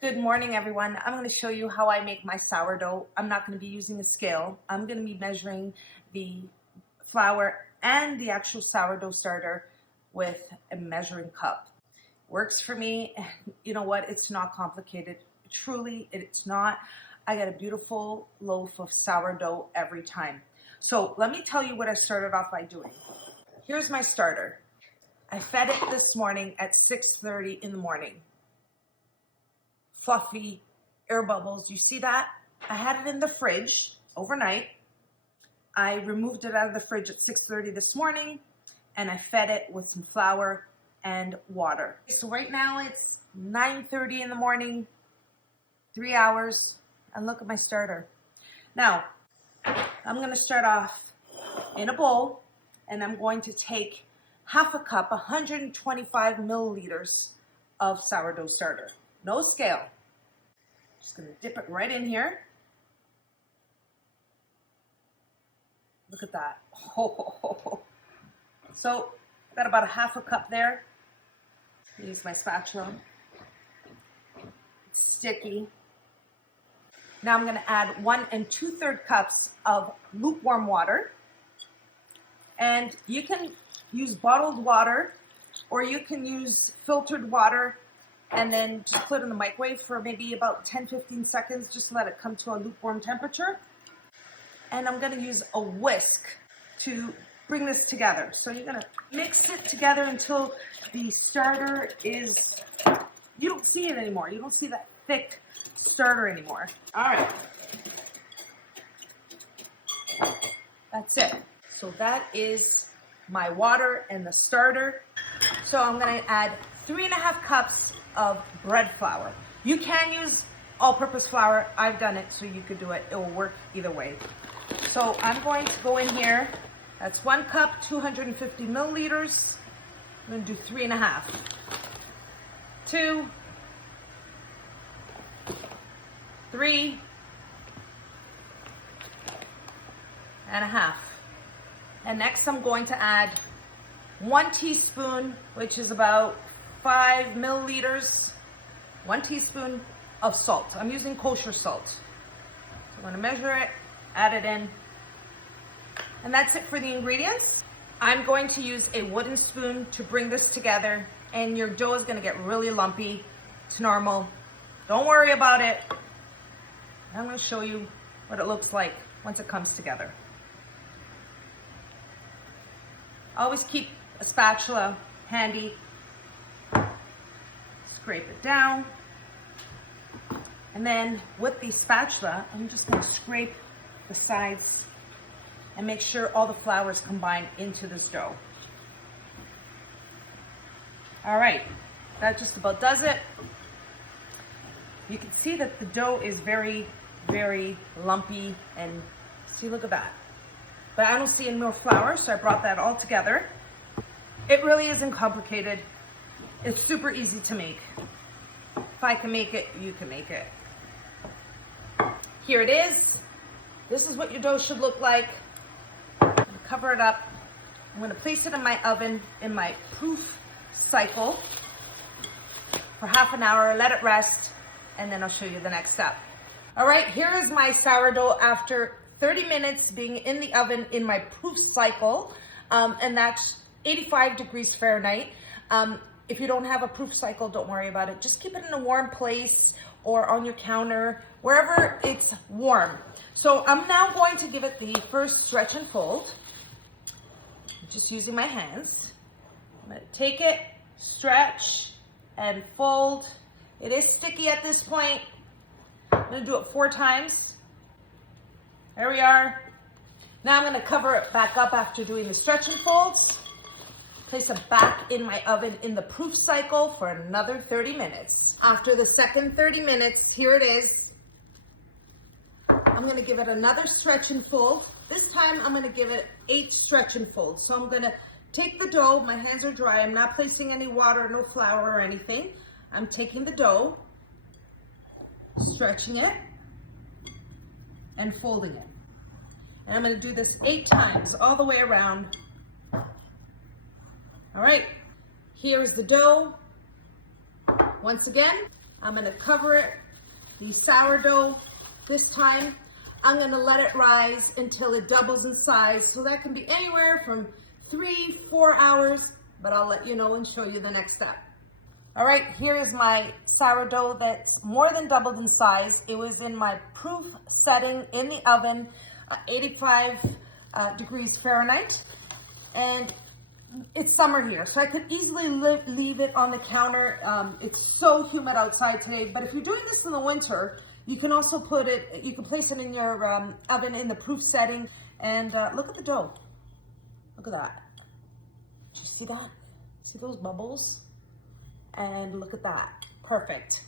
Good morning, everyone. I'm going to show you how I make my sourdough. I'm not going to be using a scale. I'm going to be measuring the flour and the actual sourdough starter with a measuring cup. Works for me. You know what? It's not complicated. Truly, it's not. I get a beautiful loaf of sourdough every time. So let me tell you what I started off by doing. Here's my starter. I fed it this morning at 6:30 in the morning. Fluffy, air bubbles. You see that? I had it in the fridge overnight. I removed it out of the fridge at 6:30 this morning and I fed it with some flour and water. So right now it's 9:30 in the morning, 3 hours, and look at my starter. Now, I'm going to start off in a bowl and I'm going to take half a cup, 125 milliliters of sourdough starter. No scale. Just going to dip it right in here. Look at that. Oh. So, got about a half a cup there. Use my spatula. It's sticky. Now I'm going to add 1 2/3 cups of lukewarm water. And you can use bottled water or you can use filtered water and then just put it in the microwave for maybe about 10-15 seconds, just to let it come to a lukewarm temperature. And I'm going to use a whisk to bring this together. So you're going to mix it together until the starter is, you don't see it anymore. You don't see that thick starter anymore. All right. That's it. So that is my water and the starter. So I'm going to add 3.5 cups of bread flour. You can use all-purpose flour. I've done it, so you could do it. It will work either way. So I'm going to go in here. That's 1 cup, 250 milliliters. I'm going to do 3.5. 2, 3 and a half. And next I'm going to add 1 teaspoon, which is about 5 milliliters, 1 teaspoon of salt. I'm using kosher salt. So I'm going to measure it, add it in, and that's it for the ingredients. I'm going to use a wooden spoon to bring this together, and your dough is going to get really lumpy. It's normal. Don't worry about it. I'm going to show you what it looks like once it comes together. Always keep a spatula handy. Scrape it down. And then with the spatula, I'm just going to scrape the sides and make sure all the flour is combined into this dough. All right, that just about does it. You can see that the dough is very, very lumpy, and see, look at that. But I don't see any more flour, so I brought that all together. It really isn't complicated. It's super easy to make. If I can make it, you can make it. Here it is. This is what your dough should look like. I'm going to cover it up. I'm going to place it in my oven in my proof cycle for half an hour, let it rest, and then I'll show you the next step. All right, here is my sourdough after 30 minutes being in the oven in my proof cycle, and that's 85 degrees Fahrenheit. If you don't have a proof cycle, don't worry about it. Just keep it in a warm place or on your counter, wherever it's warm. So I'm now going to give it the first stretch and fold. Just using my hands. I'm going to take it, stretch, and fold. It is sticky at this point. I'm going to do it 4 times. There we are. Now I'm going to cover it back up after doing the stretch and folds. Place it back in my oven in the proof cycle for another 30 minutes. After the second 30 minutes, here it is. I'm going to give it another stretch and fold. This time I'm going to give it 8 stretch and folds. So I'm going to take the dough. My hands are dry. I'm not placing any water, no flour or anything. I'm taking the dough, stretching it, and folding it. And I'm going to do this 8 times all the way around. All right, here's the dough. Once again, I'm gonna cover it, the sourdough. This time, I'm gonna let it rise until it doubles in size. So that can be anywhere from 3-4 hours, but I'll let you know and show you the next step. All right, here is my sourdough that's more than doubled in size. It was in my proof setting in the oven, 85 degrees Fahrenheit. And it's summer here, so I could easily leave it on the counter. It's so humid outside today, but if you're doing this in the winter, you can also you can place it in your oven in the proof setting. And look at the dough. Look at that. Did you see that? See those bubbles? And look at that. Perfect.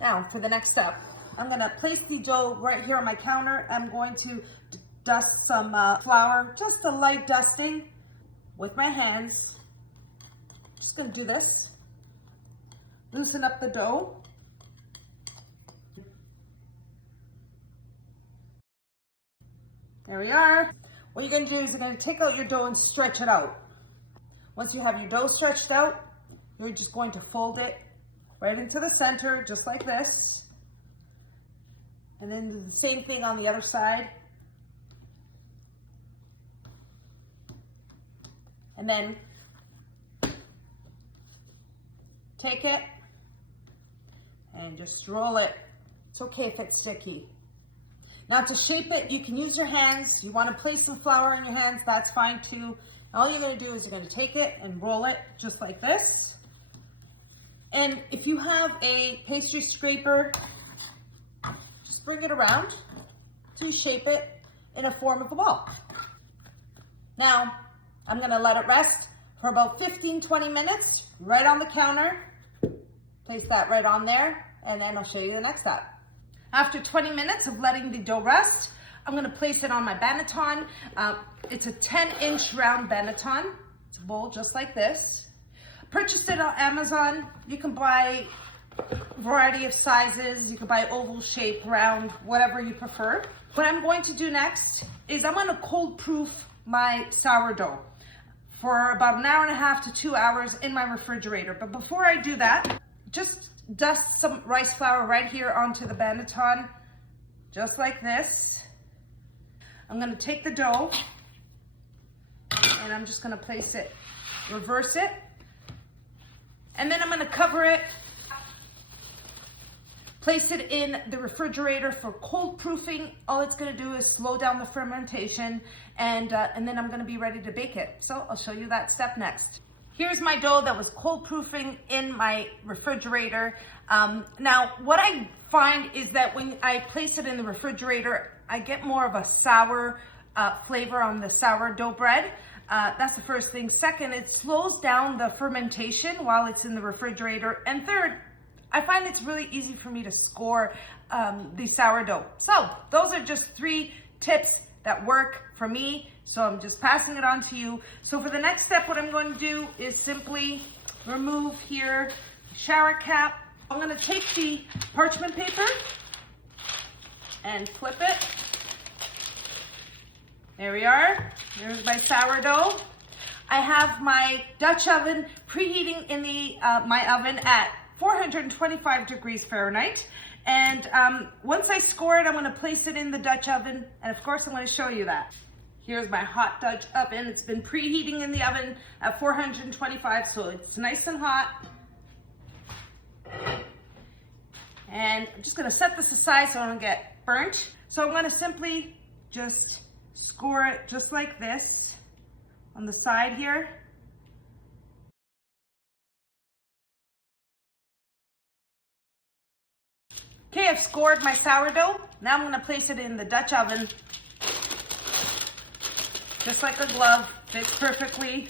Now for the next step, I'm gonna place the dough right here on my counter. I'm going to dust some flour, just a light dusting with my hands. Just gonna do this. Loosen up the dough. There we are. What you're gonna do is you're gonna take out your dough and stretch it out. Once you have your dough stretched out, you're just going to fold it right into the center, just like this. And then do the same thing on the other side. And then take it and just roll it. It's okay if it's sticky. Now to shape it, you can use your hands. You want to place some flour in your hands, that's fine too. All you're going to do is you're going to take it and roll it just like this. And if you have a pastry scraper, just bring it around to shape it in a form of a ball. Now, I'm gonna let it rest for about 15-20 minutes right on the counter. Place that right on there, and then I'll show you the next step. After 20 minutes of letting the dough rest, I'm gonna place it on my Banneton. It's a 10-inch round Banneton. It's a bowl just like this. Purchased it on Amazon. You can buy a variety of sizes. You can buy oval shape, round, whatever you prefer. What I'm going to do next is I'm gonna cold proof my sourdough for about 1.5 to 2 hours in my refrigerator. But before I do that, just dust some rice flour right here onto the Banneton, just like this. I'm gonna take the dough and I'm just gonna place it, reverse it, and then I'm gonna cover it, place it in the refrigerator for cold proofing. All it's gonna do is slow down the fermentation, and then I'm gonna be ready to bake it. So I'll show you that step next. Here's my dough that was cold proofing in my refrigerator. Now, what I find is that when I place it in the refrigerator, I get more of a sour flavor on the sourdough bread. That's the first thing. Second, it slows down the fermentation while it's in the refrigerator. And third, I find it's really easy for me to score the sourdough. So those are just 3 tips that work for me. So I'm just passing it on to you. So for the next step, what I'm going to do is simply remove here the shower cap. I'm going to take the parchment paper and flip it. There we are. There's my sourdough. I have my Dutch oven preheating in the my oven at 425 degrees Fahrenheit. And once I score it, I'm going to place it in the Dutch oven. And of course, I'm going to show you that. Here's my hot Dutch oven. It's been preheating in the oven at 425, so it's nice and hot. And I'm just going to set this aside so I don't get burnt. So I'm going to simply just score it just like this on the side here. Okay, I've scored my sourdough. Now I'm going to place it in the Dutch oven. Just like a glove, fits perfectly.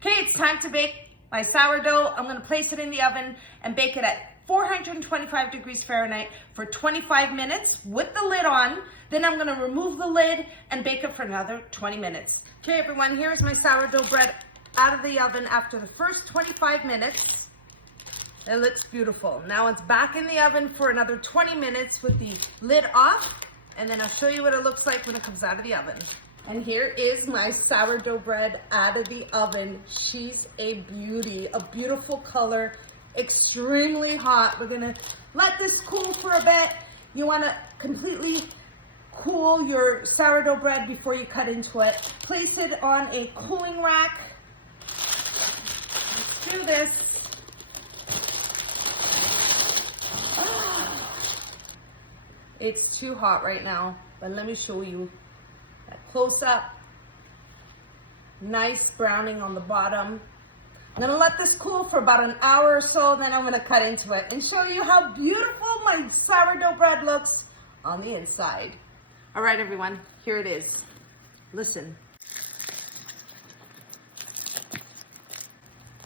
Okay, it's time to bake my sourdough. I'm going to place it in the oven and bake it at 425 degrees Fahrenheit for 25 minutes with the lid on. Then I'm going to remove the lid and bake it for another 20 minutes. Okay, everyone, here's my sourdough bread out of the oven after the first 25 minutes. It looks beautiful. Now it's back in the oven for another 20 minutes with the lid off, and then I'll show you what it looks like when it comes out of the oven. And here is my sourdough bread out of the oven. She's a beauty, a beautiful color, extremely hot. We're gonna let this cool for a bit. You wanna completely cool your sourdough bread before you cut into it. Place it on a cooling rack. Let's do this. It's too hot right now, but let me show you that close up. Nice browning on the bottom. I'm gonna let this cool for about an hour or so, then I'm gonna cut into it and show you how beautiful my sourdough bread looks on the inside. All right, everyone, here it is. Listen.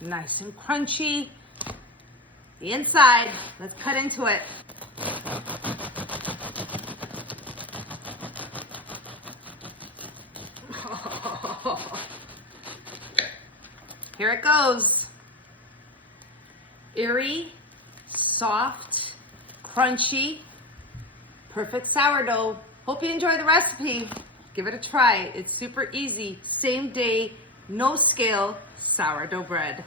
Nice and crunchy. The inside, let's cut into it. Here it goes. Airy, soft, crunchy, perfect sourdough. Hope you enjoy the recipe. Give it a try. It's super easy. Same day, no scale sourdough bread.